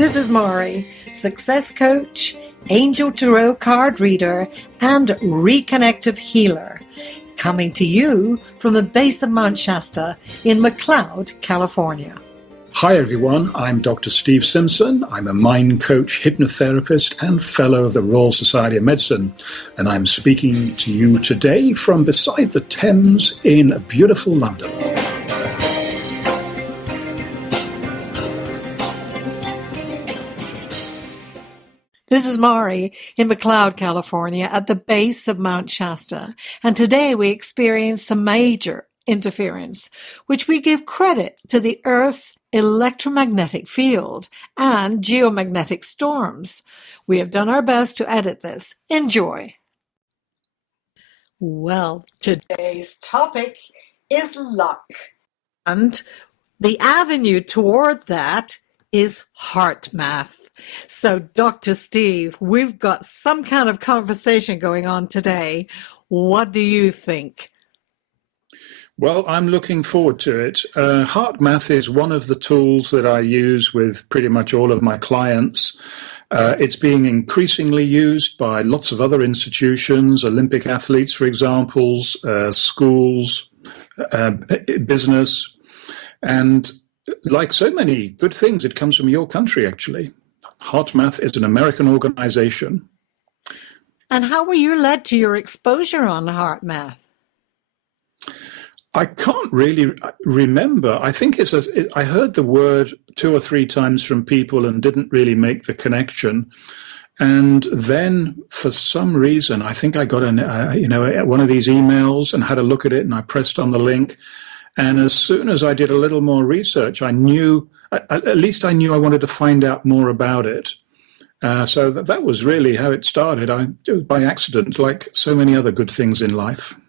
This is Mahri, success coach, angel tarot card reader, and reconnective healer, coming to you from the base of Mount Shasta in McLeod, California. Hi everyone, I'm Dr. Steve Simpson. I'm a mind coach, hypnotherapist, and fellow of the Royal Society of Medicine. And I'm speaking to you today from beside the Thames in beautiful London. This is Mahri in McLeod, California, at the base of Mount Shasta. And today we experience some major interference, which we give credit to the Earth's electromagnetic field and geomagnetic storms. We have done our best to edit this. Enjoy. Well, today's topic is luck. And the avenue toward that is HeartMath. So, Dr. Steve, we've got some kind of conversation going on today. What do you think? Well, I'm looking forward to it. HeartMath is one of the tools that I use with pretty much all of my clients. It's being increasingly used by lots of other institutions, Olympic athletes, for example, schools, business. And like so many good things, it comes from your country, actually. HeartMath is an American organization. And how were you led to your exposure on HeartMath? I can't really remember. I think I heard the word 2 or 3 times from people and didn't really make the connection. And then for some reason, I think I got one of these emails and had a look at it, and I pressed on the link. And as soon as I did a little more research, I knew I wanted to find out more about it. So that was really how it started. It was by accident, like so many other good things in life.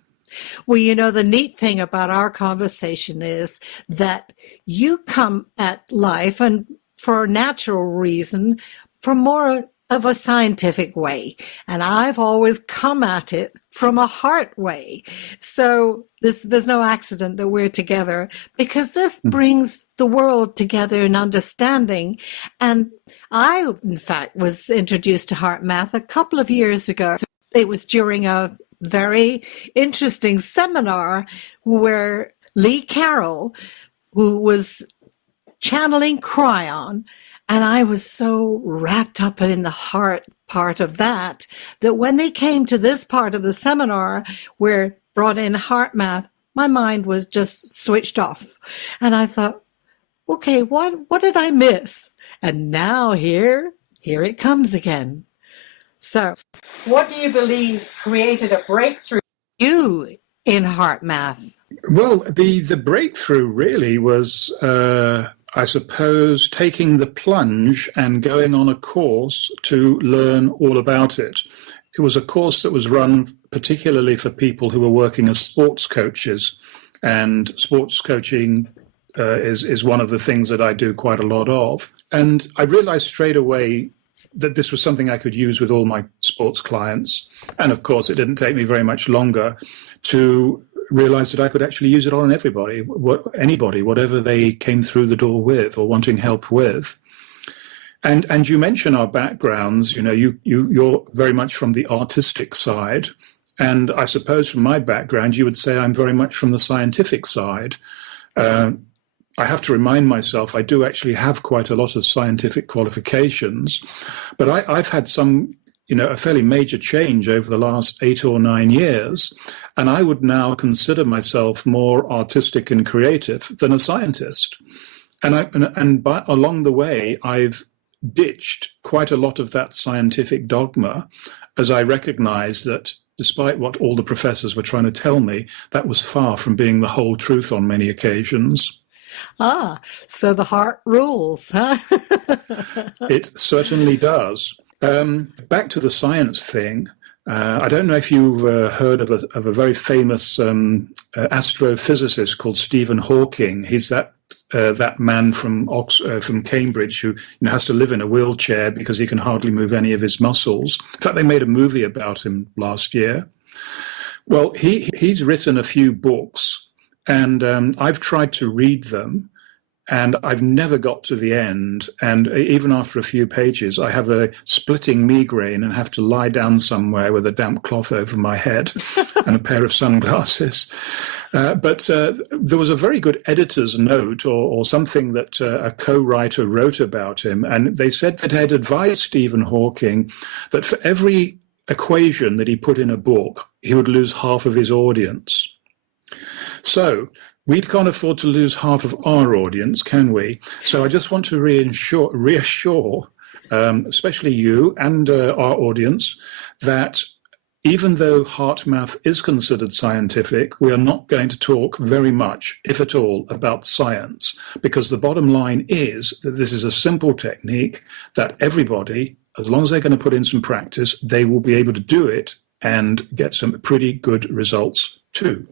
Well, the neat thing about our conversation is that you come at life, and for a natural reason, from more of a scientific way. And I've always come at it from a heart way. So there's no accident that we're together, because this brings the world together in understanding. And I, in fact, was introduced to HeartMath a couple of years ago. It was during a very interesting seminar where Lee Carroll, who was channeling Cryon, and I was so wrapped up in the heart part of that when they came to this part of the seminar where brought in HeartMath, my mind was just switched off. And I thought, okay, what did I miss? And now here it comes again. So what do you believe created a breakthrough for you in HeartMath? Well, the breakthrough really was, I suppose, taking the plunge and going on a course to learn all about it. It was a course that was run particularly for people who were working as sports coaches, and sports coaching is one of the things that I do quite a lot of. And I realized straight away that this was something I could use with all my sports clients. And of course, it didn't take me very much longer to realize that I could actually use it on anybody, whatever they came through the door with or wanting help with. And you mention our backgrounds. You're very much from the artistic side. And I suppose from my background, you would say I'm very much from the scientific side. I have to remind myself, I do actually have quite a lot of scientific qualifications, but I've had a fairly major change over the last 8 or 9 years, and I would now consider myself more artistic and creative than a scientist. And along the way, I've ditched quite a lot of that scientific dogma, as I recognize that despite what all the professors were trying to tell me, that was far from being the whole truth on many occasions. So the heart rules, huh? It certainly does. Back to the science thing. I don't know if you've heard of a very famous astrophysicist called Stephen Hawking. He's that man from Cambridge who has to live in a wheelchair because he can hardly move any of his muscles. In fact, they made a movie about him last year. Well, he's written a few books, and I've tried to read them. and I've never got to the end. And even after a few pages, I have a splitting migraine and have to lie down somewhere with a damp cloth over my head and a pair of sunglasses. But there was a very good editor's note or something that a co-writer wrote about him. And they said that they'd advised Stephen Hawking that for every equation that he put in a book, he would lose half of his audience. So we can't afford to lose half of our audience, can we? So I just want to reassure especially you and our audience, that even though HeartMath is considered scientific, we are not going to talk very much, if at all, about science, because the bottom line is that this is a simple technique that everybody, as long as they're going to put in some practice, they will be able to do it and get some pretty good results too.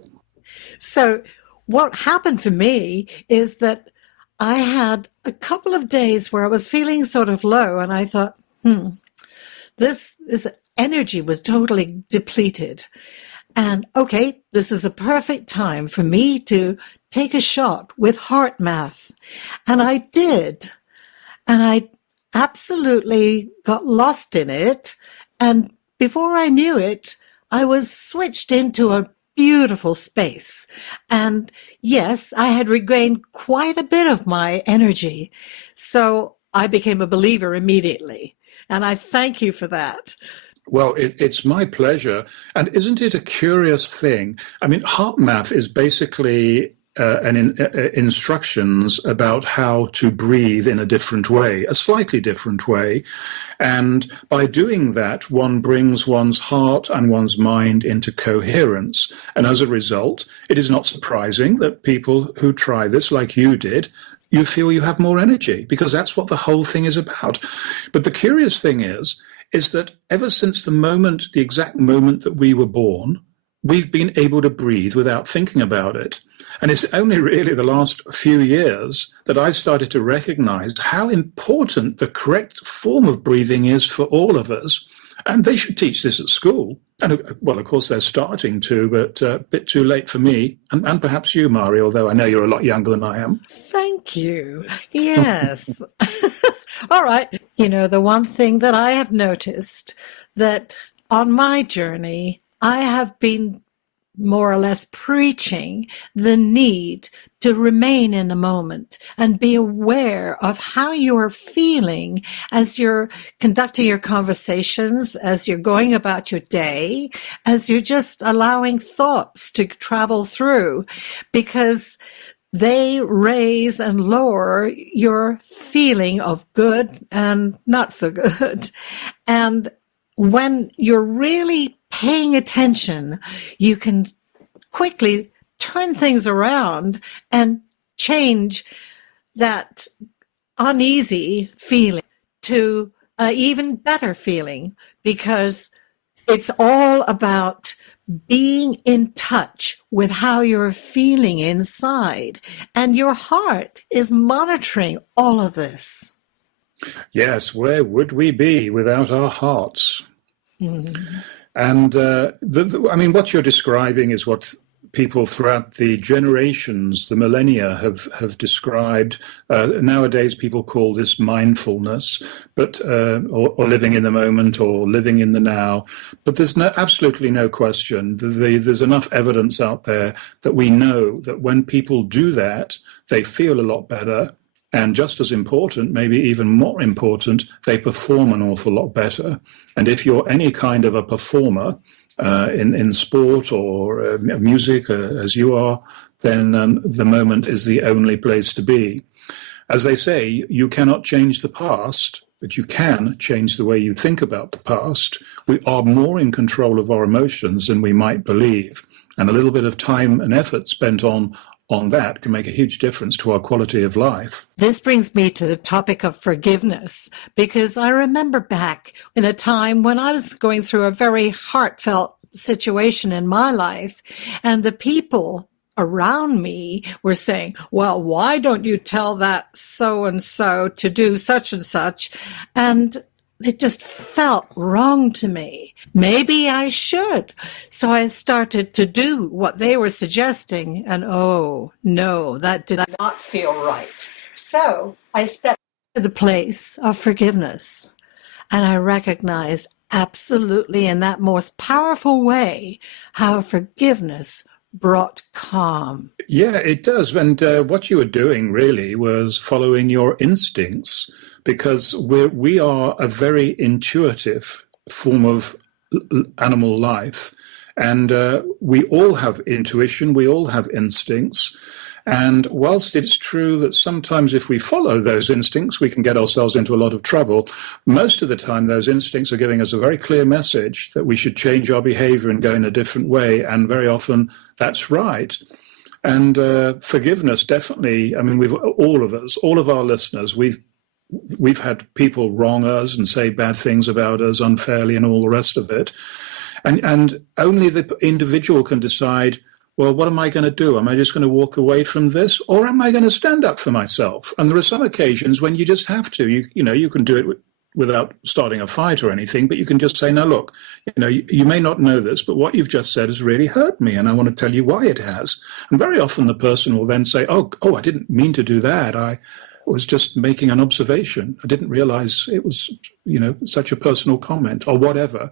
So what happened for me is that I had a couple of days where I was feeling sort of low, and I thought, this energy was totally depleted. And okay, this is a perfect time for me to take a shot with HeartMath. And I did. And I absolutely got lost in it. And before I knew it, I was switched into a beautiful space. And yes, I had regained quite a bit of my energy. So I became a believer immediately. And I thank you for that. Well, it's my pleasure. And isn't it a curious thing? I mean, HeartMath is basically instructions about how to breathe in a different way, a slightly different way. And by doing that, one brings one's heart and one's mind into coherence. And as a result, it is not surprising that people who try this, like you did, you feel you have more energy, because that's what the whole thing is about. But the curious thing is that ever since the exact moment that we were born, we've been able to breathe without thinking about it. And it's only really the last few years that I've started to recognize how important the correct form of breathing is for all of us. And they should teach this at school. And, well, of course, they're starting to, but a bit too late for me, and perhaps you, Mahri, although I know you're a lot younger than I am. Thank you. Yes. All right. You know, the one thing that I have noticed, that on my journey, I have been more or less preaching the need to remain in the moment and be aware of how you are feeling as you're conducting your conversations, as you're going about your day, as you're just allowing thoughts to travel through, because they raise and lower your feeling of good and not so good. And when you're really paying attention, you can quickly turn things around and change that uneasy feeling to an even better feeling, because it's all about being in touch with how you're feeling inside. And your heart is monitoring all of this. Yes, where would we be without our hearts? Mm-hmm. And I mean, what you're describing is what people throughout the generations, the millennia, have described. Nowadays, people call this mindfulness, but or living in the moment, or living in the now. But there's absolutely no question. There's enough evidence out there that we know that when people do that, they feel a lot better. And just as important, maybe even more important, they perform an awful lot better. And if you're any kind of a performer in sport or music, as you are, then the moment is the only place to be. As they say, you cannot change the past, but you can change the way you think about the past. We are more in control of our emotions than we might believe. And a little bit of time and effort spent on that can make a huge difference to our quality of life. This brings me to the topic of forgiveness, because I remember back in a time when I was going through a very heartfelt situation in my life, and the people around me were saying, well, why don't you tell that so-and-so to do such and such? And it just felt wrong to me. Maybe I should. So I started to do what they were suggesting, and oh no, that did not feel right. So I stepped to the place of forgiveness, and I recognized absolutely in that most powerful way how forgiveness brought calm. Yeah, it does. And what you were doing really was following your instincts, because we are a very intuitive form of animal life. And we all have intuition, we all have instincts. And whilst it's true that sometimes if we follow those instincts, we can get ourselves into a lot of trouble, most of the time those instincts are giving us a very clear message that we should change our behavior and go in a different way. And very often that's right. And forgiveness, definitely. I mean, all of us, all of our listeners, we've had people wrong us and say bad things about us unfairly and all the rest of it. And only the individual can decide, well, what am I going to do? Am I just going to walk away from this, or am I going to stand up for myself? And there are some occasions when you just have to. You can do it without starting a fight or anything, but you can just say, no, look, you may not know this, but what you've just said has really hurt me, and I want to tell you why it has. And very often the person will then say, oh, I didn't mean to do that. I was just making an observation. I didn't realize it was, such a personal comment or whatever.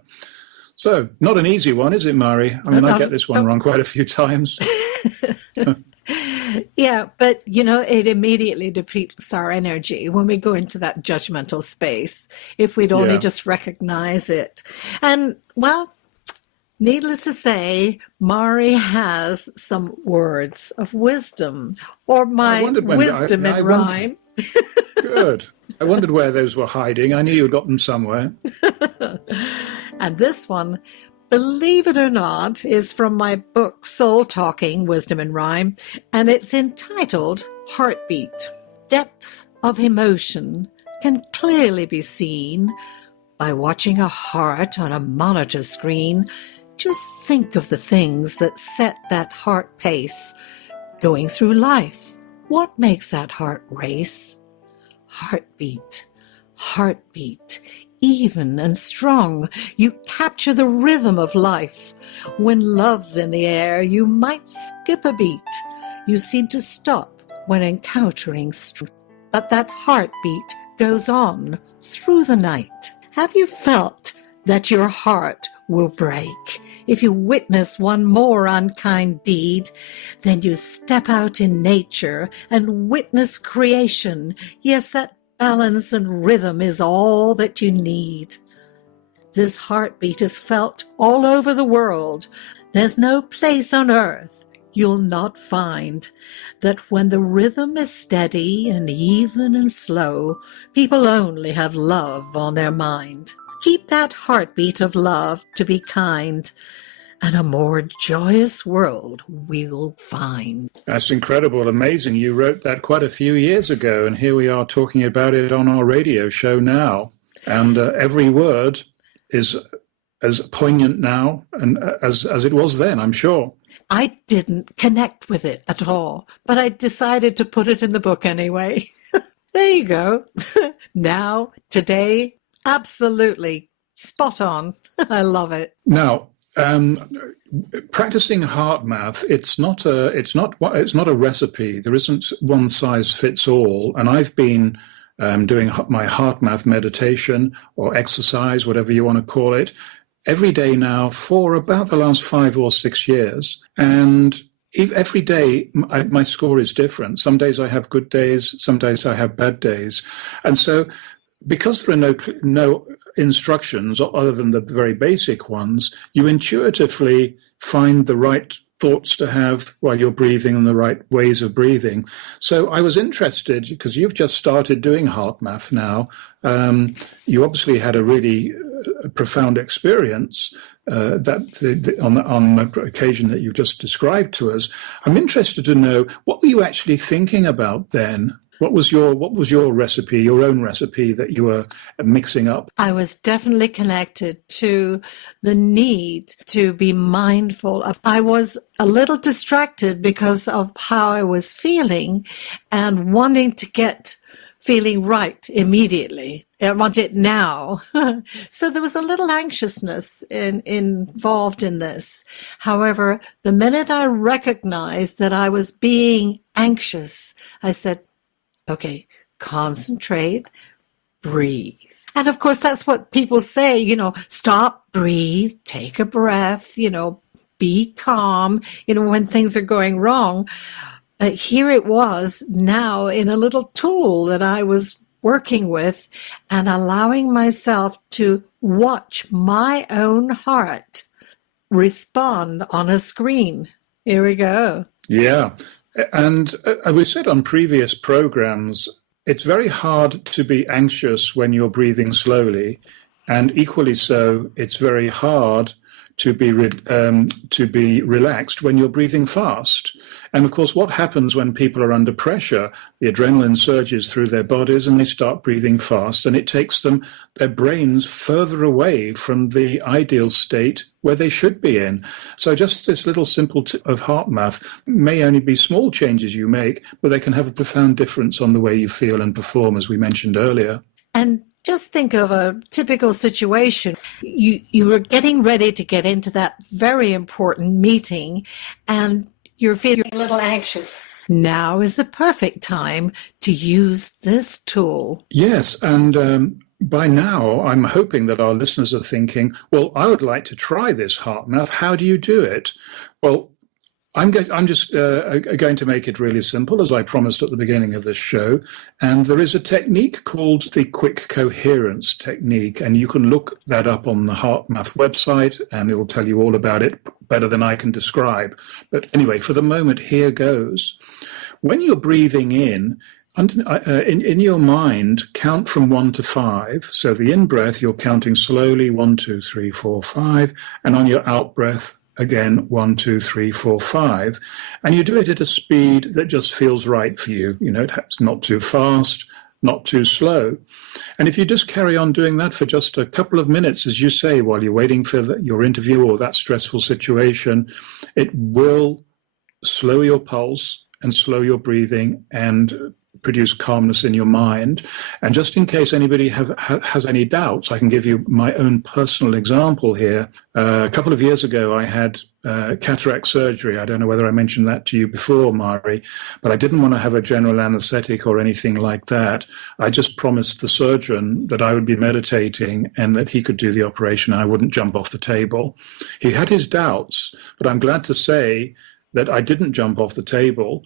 So not an easy one, is it, Mahri? I mean, I get this one wrong quite a few times. Yeah, but, it immediately depletes our energy when we go into that judgmental space, if we'd only just recognize it. And, well, needless to say, Mahri has some words of wisdom, or my wisdom in rhyme. Good. I wondered where those were hiding. I knew you'd got them somewhere. And this one, believe it or not, is from my book, Soul Talking, Wisdom in Rhyme, and it's entitled Heartbeat. Depth of emotion can clearly be seen by watching a heart on a monitor screen. Just think of the things that set that heart pace. Going through life, what makes that heart race? Heartbeat, heartbeat. Even and strong, you capture the rhythm of life. When love's in the air, you might skip a beat. You seem to stop when encountering strife. But that heartbeat goes on through the night. Have you felt that your heart will break if you witness one more unkind deed? Then you step out in nature and witness creation. Yes, that balance and rhythm is all that you need. This heartbeat is felt all over the world. There's no place on earth you'll not find that when the rhythm is steady and even and slow, people only have love on their mind. Keep that heartbeat of love to be kind, and a more joyous world we'll find. That's incredible, amazing. You wrote that quite a few years ago, and here we are talking about it on our radio show now. And every word is as poignant now and as it was then, I'm sure. I didn't connect with it at all, but I decided to put it in the book anyway. There you go. Now, today, absolutely spot on. I love it. Now, practicing HeartMath, it's not a recipe. There isn't one size fits all. And I've been doing my HeartMath meditation or exercise, whatever you want to call it, every day now for about the last 5 or 6 years. And every day my score is different. Some days I have good days, some days I have bad days. And so because there are no instructions other than the very basic ones, you intuitively find the right thoughts to have while you're breathing and the right ways of breathing. So I was interested, because you've just started doing HeartMath now. You obviously had a really profound experience on the occasion that you've just described to us. I'm interested to know, what were you actually thinking about then? What was your recipe, your own recipe that you were mixing up? I was definitely connected to the need to be mindful of. I was a little distracted because of how I was feeling and wanting to get feeling right immediately. I want it now. So there was a little anxiousness involved in this. However, the minute I recognized that I was being anxious, I said, okay, concentrate, breathe. And of course, that's what people say, stop, breathe, take a breath, be calm, when things are going wrong. But here it was now in a little tool that I was working with and allowing myself to watch my own heart respond on a screen. Here we go. Yeah. And we said on previous programs, it's very hard to be anxious when you're breathing slowly. And equally so, it's very hard to be relaxed when you're breathing fast. And of course, what happens when people are under pressure? The adrenaline surges through their bodies and they start breathing fast, and it takes their brains further away from the ideal state where they should be in. So just this little simple tip of HeartMath may only be small changes you make, but they can have a profound difference on the way you feel and perform, as we mentioned earlier. And just think of a typical situation. You were getting ready to get into that very important meeting, and you're feeling a little anxious. Now is the perfect time to use this tool. Yes, and by now I'm hoping that our listeners are thinking, well, I would like to try this HeartMath. How do you do it? Well, I'm just going to make it really simple, as I promised at the beginning of this show. And there is a technique called the quick coherence technique, and you can look that up on the HeartMath website, and it will tell you all about it better than I can describe. But anyway, for the moment, here goes. When you're breathing in your mind, count from 1 to 5. So the in-breath, you're counting slowly, 1, 2, 3, 4, 5. And on your out-breath, again, 1, 2, 3, 4, 5. And you do it at a speed that just feels right for you. It's not too fast, not too slow. And if you just carry on doing that for just a couple of minutes, as you say, while you're waiting for your interview or that stressful situation, it will slow your pulse and slow your breathing and produce calmness in your mind. And just in case anybody has any doubts, I can give you my own personal example here. A couple of years ago, I had cataract surgery. I don't know whether I mentioned that to you before, Mahri, but I didn't want to have a general anesthetic or anything like that. I just promised the surgeon that I would be meditating and that he could do the operation. I wouldn't jump off the table. He had his doubts, but I'm glad to say that I didn't jump off the table.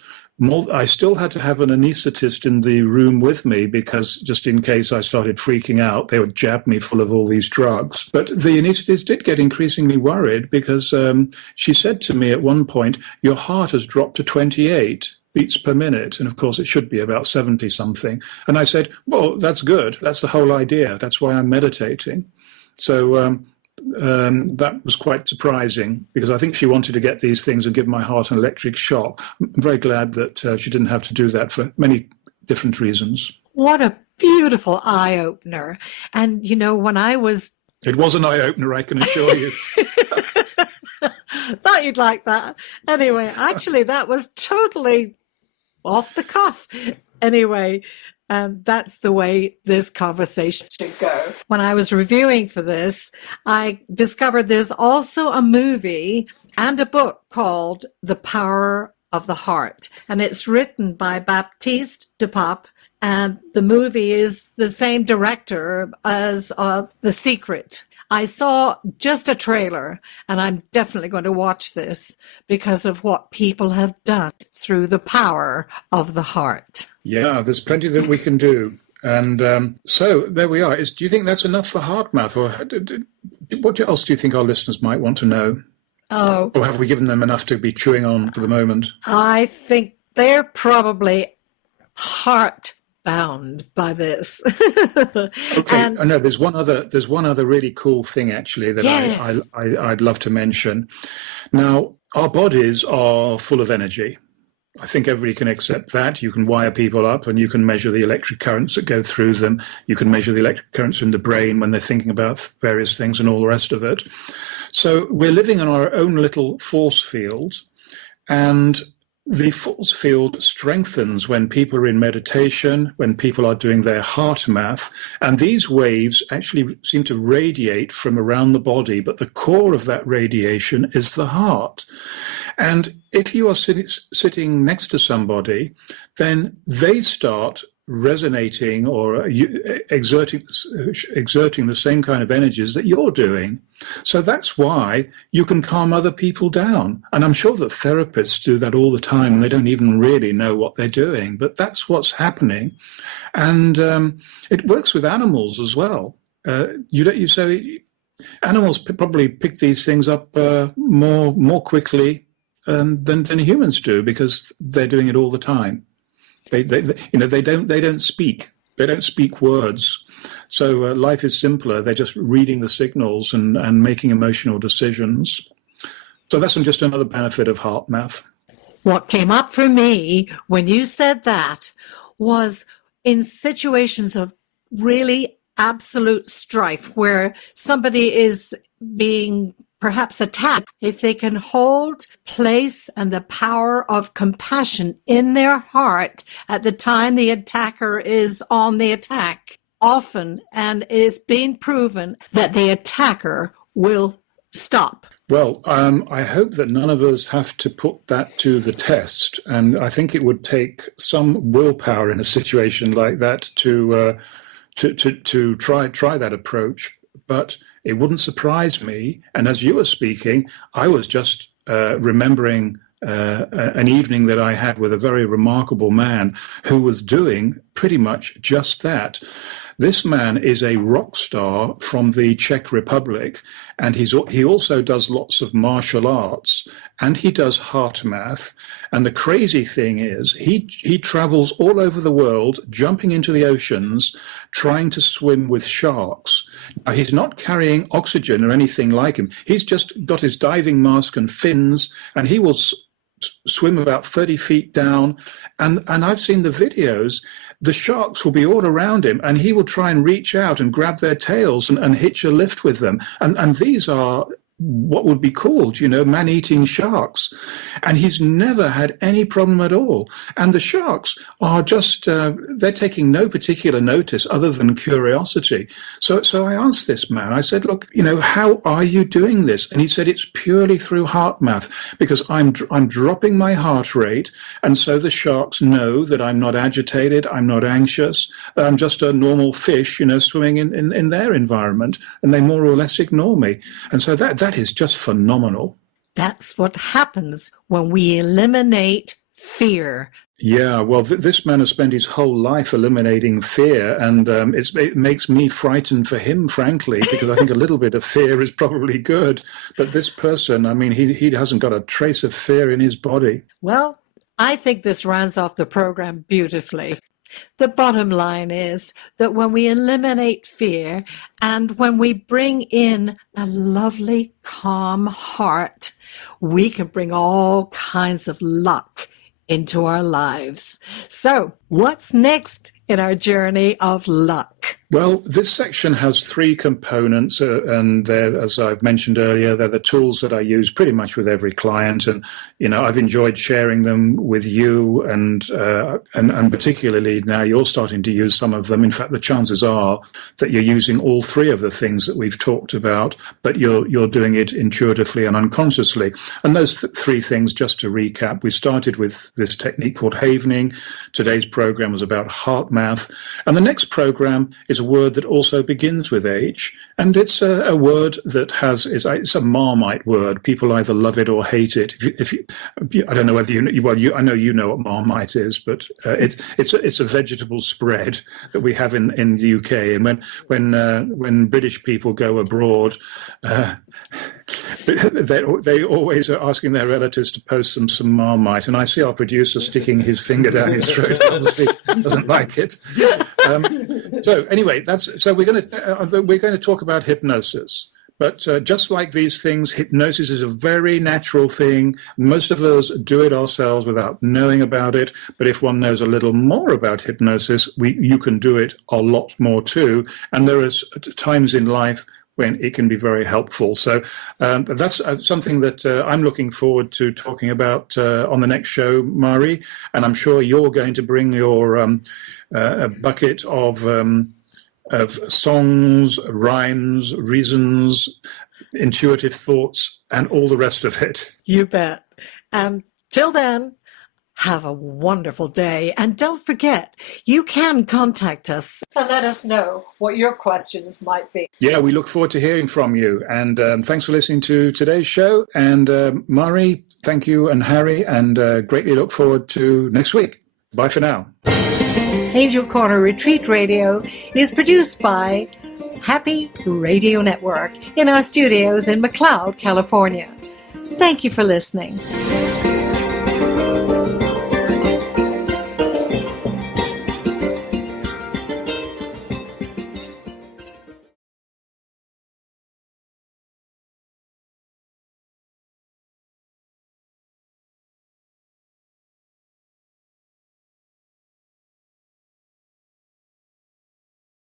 I still had to have an anaesthetist in the room with me because just in case I started freaking out, they would jab me full of all these drugs. But the anaesthetist did get increasingly worried because she said to me at one point, your heart has dropped to 28 beats per minute. And of course, it should be about 70 something. And I said, well, that's good. That's the whole idea. That's why I'm meditating. So that was quite surprising because I think she wanted to get these things and give my heart an electric shock. I'm very glad that she didn't have to do that for many different reasons. What a beautiful eye-opener. And, when I was... It was an eye-opener, I can assure you. Thought you'd like that. Anyway, actually, that was totally off the cuff. Anyway, that's the way this conversation should go. When I was reviewing for this, I discovered there's also a movie and a book called The Power of the Heart. And it's written by Baptiste Dupap. And the movie is the same director as The Secret. I saw just a trailer, and I'm definitely going to watch this because of what people have done through the power of the heart. Yeah, there's plenty that we can do. And so there we are. Do you think that's enough for HeartMath? Or what else do you think our listeners might want to know? Oh. Or have we given them enough to be chewing on for the moment? I think they're probably heart-bound by this. Okay. No, there's one other really cool thing actually that yes. I'd love to mention. Now, our bodies are full of energy. I think everybody can accept that. You can wire people up and you can measure the electric currents that go through them. You can measure the electric currents in the brain when they're thinking about various things and all the rest of it. So we're living in our own little force field. And the force field strengthens when people are in meditation, when people are doing their HeartMath, and these waves actually seem to radiate from around the body, but the core of that radiation is the heart. And if you are sitting next to somebody, then they start resonating or exerting the same kind of energies that you're doing. So that's why you can calm other people down. And I'm sure that therapists do that all the time, and they don't even really know what they're doing. But that's what's happening. And it works with animals as well. So animals probably pick these things up more quickly than humans do, because they're doing it all the time. They don't speak. They don't speak words. So life is simpler. They're just reading the signals and making emotional decisions. So that's just another benefit of HeartMath. What came up for me when you said that was in situations of really absolute strife where somebody is being perhaps attacked, if they can hold place and the power of compassion in their heart at the time the attacker is on the attack, often, and it is being proven that the attacker will stop. Well, I hope that none of us have to put that to the test. And I think it would take some willpower in a situation like that to try that approach. But it wouldn't surprise me. And as you were speaking, I was just remembering an evening that I had with a very remarkable man who was doing pretty much just that. This man is a rock star from the Czech Republic, and he also does lots of martial arts, and he does HeartMath. And the crazy thing is, he travels all over the world, jumping into the oceans, trying to swim with sharks. Now, he's not carrying oxygen or anything like him. He's just got his diving mask and fins, and he will swim about 30 feet down. And I've seen the videos. The sharks will be all around him, and he will try and reach out and grab their tails and hitch a lift with them. And these are what would be called, man-eating sharks. And he's never had any problem at all. And the sharks are just, they're taking no particular notice other than curiosity. So I asked this man, I said, look, how are you doing this? And he said, it's purely through HeartMath, because I'm dropping my heart rate. And so the sharks know that I'm not agitated, I'm not anxious, I'm just a normal fish, swimming in their environment, and they more or less ignore me. And so that is just phenomenal. That's what happens when we eliminate fear. Yeah, well, this man has spent his whole life eliminating fear, and it makes me frightened for him, frankly, because I think a little bit of fear is probably good. But this person, he hasn't got a trace of fear in his body. Well, I think this rounds off the program beautifully. The bottom line is that when we eliminate fear and when we bring in a lovely, calm heart, we can bring all kinds of luck into our lives. So, what's next in our journey of luck? Well, this section has three components, and as I've mentioned earlier, they're the tools that I use pretty much with every client, and I've enjoyed sharing them with you, and particularly now you're starting to use some of them. In fact, the chances are that you're using all three of the things that we've talked about, but you're doing it intuitively and unconsciously. And those three things, just to recap, we started with this technique called havening. Today's program was about HeartMath, and the next program is a word that also begins with H, and it's a word that it's a Marmite word. People either love it or hate it. If you, I don't know whether I know you know what Marmite is, but it's a vegetable spread that we have in the UK. And when British people go abroad, they always are asking their relatives to post them some Marmite, and I see our producer sticking his finger down his throat. Obviously, doesn't like it. So anyway, we're going to talk about hypnosis. But just like these things, hypnosis is a very natural thing. Most of us do it ourselves without knowing about it. But if one knows a little more about hypnosis, you can do it a lot more too. And there are times in life when it can be very helpful. So that's something that I'm looking forward to talking about on the next show, Mahri. And I'm sure you're going to bring your a bucket of songs, rhymes, reasons, intuitive thoughts, and all the rest of it. You bet. And till then, have a wonderful day. And don't forget, you can contact us and let us know what your questions might be. Yeah, we look forward to hearing from you. And thanks for listening to today's show. And Mahri, thank you, and Harry, and greatly look forward to next week. Bye for now. Angel Corner Retreat Radio is produced by Happy Radio Network in our studios in McLeod, California. Thank you for listening.